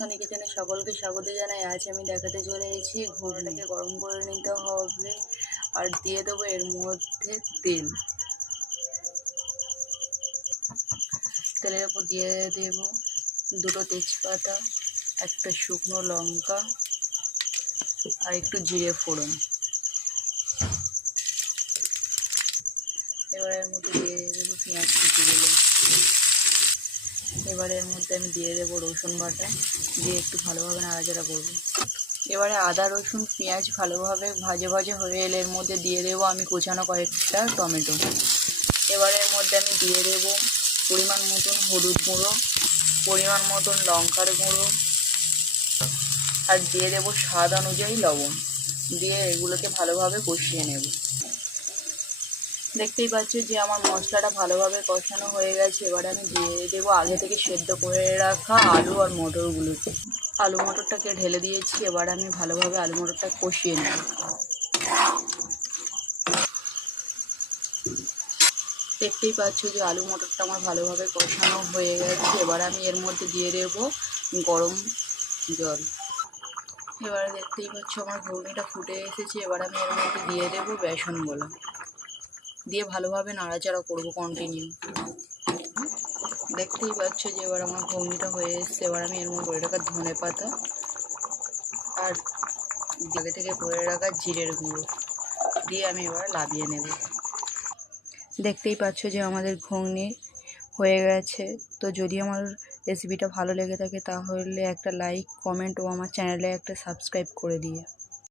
মস্তানি কিচেনে সকলকে স্বাগত জানাই। আজ আমি দেখাতে চলে এসেছি ঘুগনিটাকে গরম করে নিতে হবে আর দিয়ে দেবো এর মধ্যে তেল। তেলের উপর দিয়ে দেব দুটো তেজপাতা, একটা শুকনো লঙ্কা আর একটু জিরে ফোড়ন। এবার এর মধ্যে দিয়ে দেবো পেঁয়াজ কুচিগুলো। এবারে এর মধ্যে আমি দিয়ে দেবো রসুন বাটা, দিয়ে একটু ভালোভাবে নাড়াচাড়া করবো। এবারে আদা রসুন পেঁয়াজ ভালোভাবে ভাজে ভাজে হয়ে এলে এর মধ্যে দিয়ে দেবো আমি কুচানো কয়েকটা টমেটো। এবারে এর মধ্যে আমি দিয়ে দেবো পরিমাণ মতন হলুদ গুঁড়ো, পরিমাণ মতন লঙ্কার গুঁড়ো আর দিয়ে দেবো স্বাদ অনুযায়ী লবণ। দিয়ে এগুলোকে ভালোভাবে কষিয়ে নেব। দেখতেই পাচ্ছ যে আমার মশলাটা ভালোভাবে কষানো হয়ে গেছে। এবারে আমি দিয়ে দেবো আগে থেকে সেদ্ধ করে রাখা আলু আর মটরগুলোকে। আলু মটরটাকে ঢেলে দিয়েছি। এবার আমি ভালোভাবে আলু মটরটা কষিয়ে নেব। দেখতেই পাচ্ছ যে আলু মটরটা আমার ভালোভাবে কষানো হয়ে গেছে। এবার আমি এর মধ্যে দিয়ে দেবো গরম জল। এবারে দেখতেই পাচ্ছ আমার ঘুগনিটা ফুটে এসেছে। এবার আমি এর মধ্যে দিয়ে দেবো বেসন গোলা, দিয়ে ভালোভাবে নাড়াচাড়া করবো কন্টিনিউ। দেখতেই পাচ্ছ যে এবার আমার ঘুগনিটা হয়ে এসছে। এবার আমি এর মধ্যে করে রাখা ধনে পাতা আর আগে থেকে করে রাখা জিরের গুঁড়ো দিয়ে আমি এবার লাভিয়ে নেব। দেখতেই পাচ্ছ যে আমাদের ঘুগনি হয়ে গেছে। তো যদি আমার রেসিপিটা ভালো লেগে থাকে তাহলে একটা লাইক, কমেন্ট ও আমার চ্যানেলে একটা সাবস্ক্রাইব করে দিয়ে